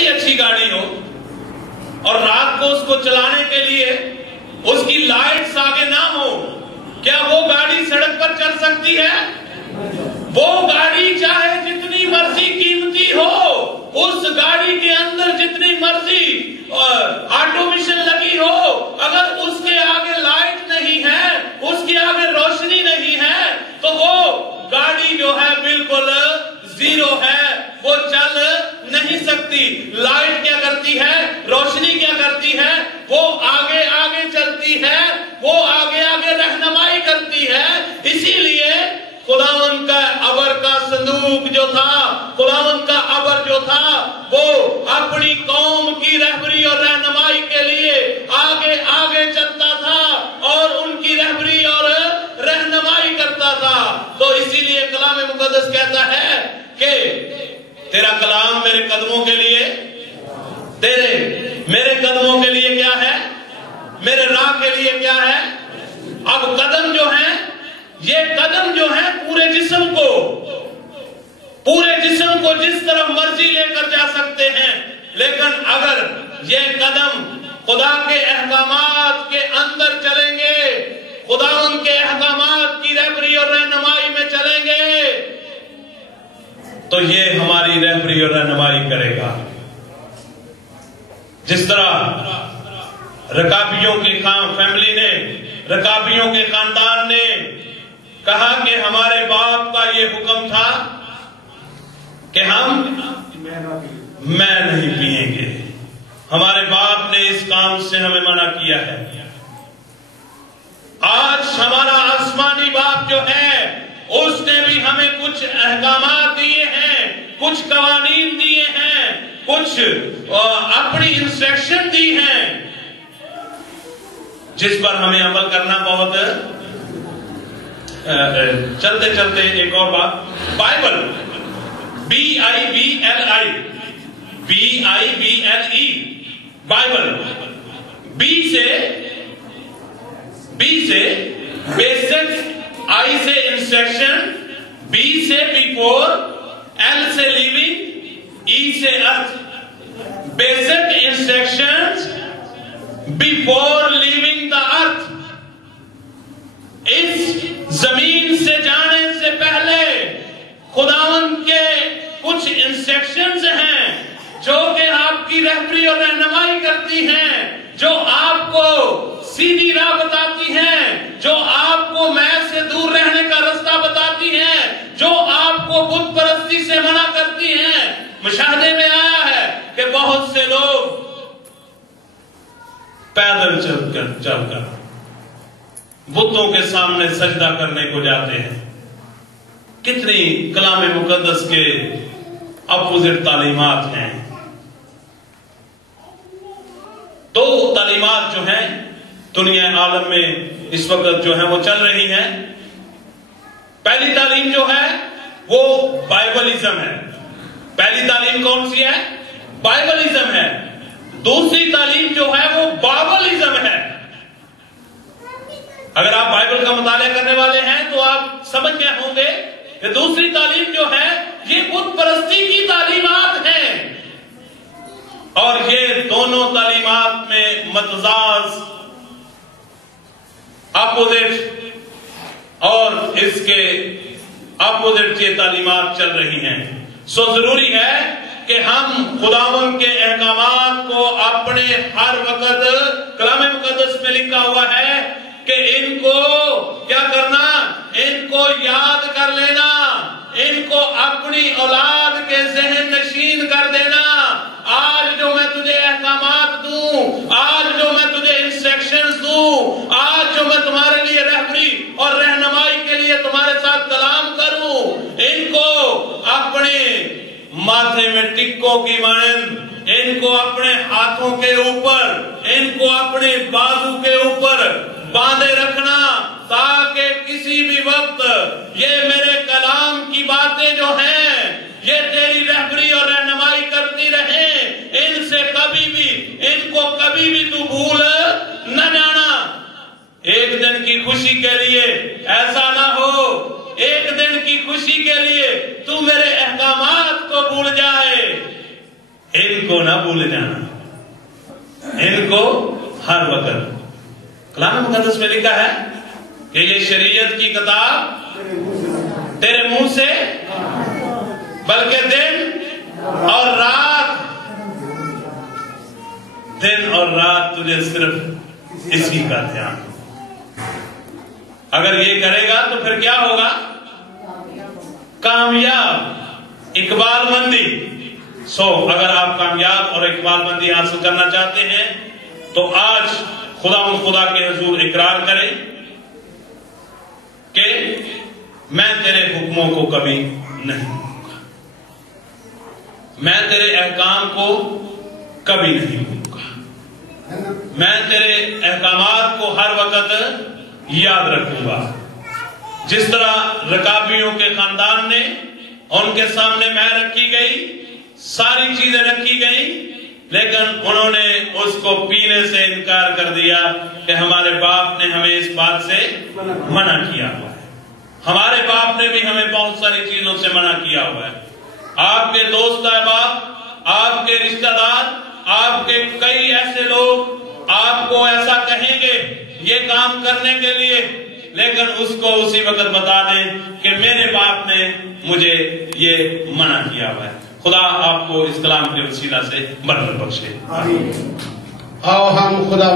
बड़ी अच्छी गाड़ी हो और रात को उसको चलाने के लिए उसकी लाइट्स आगे ना हो, क्या वो गाड़ी सड़क पर चल सकती है? वो गाड़ी चाहे जितनी मर्जी कीमती हो, उस गाड़ी के अंदर जितनी मर्जी ऑटोमेशन लगी हो, अगर उसके आगे लाइट नहीं है, उसके आगे रोशनी नहीं है, तो वो गाड़ी जो है बिल्कुल जीरो है, वो चल नहीं सकती। लाइट क्या करती है? रोशनी क्या करती है? वो आगे आगे चलती है, वो आगे आगे रहनुमाई करती है। इसीलिए खुदावन का अबर का संदूक जो था, खुदावन का अबर जो था, वो अपनी कौम की रहबरी और रहनुमाई के लिए आगे आगे चलता था और उनकी रहबरी और रहनुमाई करता था। तो इसीलिए कलाम मुकद्दस कहता है कि तेरा कलाम मेरे कदमों के लिए, मेरे कदमों के लिए क्या है? मेरे राह के लिए क्या है? अब कदम जो है, ये कदम जो है पूरे जिस्म को जिस तरफ मर्जी लेकर जा सकते हैं, लेकिन अगर ये कदम खुदा के अहकामात के अंदर चलेंगे, खुदा उनके अहकामात की रहबरी और रहनुमाई में चलेंगे, तो ये हमारी रहबरी और रहनुमाई करेगा। जिस तरह रकाबियों के फैमिली ने, रकाबियों के खानदान ने कहा कि हमारे बाप का ये हुक्म था कि हम मैं नहीं पिएंगे, हमारे बाप ने इस काम से हमें मना किया है। आज हमारा आसमानी बाप जो है, उसने भी हमें कुछ अहकामात दिए हैं, कुछ कवानीन दिए हैं, कुछ अपनी इंस्ट्रक्शन दी हैं, जिस पर हमें अमल करना बहुत। चलते चलते एक और बात, बाइबल BIBLI, बाइबल, बी से बेसिक, I से इंस्ट्रक्शन, B से बिफोर, L से लिविंग, E से earth. Basic instructions before living the earth. इस जमीन से जाने से पहले खुदावन के कुछ इंस्ट्रक्शंस हैं जो कि आपकी रहबरी और रहनुमाई करती हैं, जो आपको सीधी राह बताती हैं, जो आपको मैं से दूर रहने का रास्ता बताती हैं, जो आपको बुत परस्ती से मना करती हैं। मुशाहदे में आया है कि बहुत से लोग पैदल चलकर बुतों के सामने सजदा करने को जाते हैं। कितनी कलाम मुकद्दस के अपोजिट तालीमात हैं। तो तालीमात जो हैं दुनिया आलम में इस वक्त जो है वो चल रही हैं। पहली तालीम जो है वो बाइबलिज्म है। पहली तालीम कौन सी है? बाइबलिज्म है। दूसरी तालीम जो है वो बाबलिज्म है। अगर आप बाइबल का मुताला करने वाले हैं तो आप समझ गए होंगे कि दूसरी तालीम जो है ये बुत परस्ती की तालीमात हैं, और ये दोनों तालीमात में मतजाज, अपोजिट, और इसके अपोजिट ये तालीमात चल रही हैं। सो जरूरी है कि हम खुदावन के अहकामात को अपने हर वक्त, कलाम मुकद्दस में लिखा हुआ है कि इनको क्या करना, इनको याद कर लेना, इनको अपनी औलाद के ज़हन नशीन कर देना। आज जो मैं तुझे अहकामात दूं, आज जो मैं तुझे इंस्ट्रक्शंस दूं, आज जो मैं तुम्हारे लिए रहबरी और रहनुमाई के लिए तुम्हारे साथ कलाम करूं, इनको अपने माथे में टिक्कों की मानंद, इनको अपने हाथों के ऊपर, इनको अपने बाजू के ऊपर बांधे रखना, ताकि किसी भी वक्त ये मेरे कलाम की बातें जो हैं ये तेरी रहबरी और रहनुमाई करती रहे। इनसे कभी भी, इनको कभी भी तू भूल न जाना। एक दिन की खुशी के लिए ऐसा ना हो, एक दिन की खुशी के लिए तू मेरे अहकामात को भूल जाए। इनको ना भूल जाना, इनको हर वक्त। कलाम मुकद्दस में लिखा है कि ये शरीयत की किताब तेरे मुंह से, बल्कि दिन और रात तुझे सिर्फ इसी का ध्यान। अगर ये करेगा तो फिर क्या होगा? कामयाब, इकबालमंदी। अगर आप कामयाब और इकबालमंदी हासिल करना चाहते हैं तो आज खुदा के हुजूर इकरार करें कि मैं तेरे हुक्मों को कभी नहीं भूलूंगा, मैं तेरे अहकाम को कभी नहीं भूलूंगा, मैं तेरे अहकामात को हर वक्त याद रखूंगा। जिस तरह रकाबियों के खानदान ने उनके सामने मैं रखी गई, सारी चीजें रखी गई, लेकिन उन्होंने उसको पीने से इनकार कर दिया कि हमारे बाप ने हमें इस बात से मना किया हुआ है, हमारे बाप ने भी हमें बहुत सारी चीजों से मना किया हुआ है। आपके दोस्त अहबाब, आपके रिश्तेदार, आपके कई ऐसे लोग आपको ऐसा कहेंगे ये काम करने के लिए, लेकिन उसको उसी वक्त बता दें कि मेरे बाप ने मुझे ये मना किया हुआ है। खुदा आपको इस कलाम के वसीला से बरकत बख्शे। आओ हम खुदा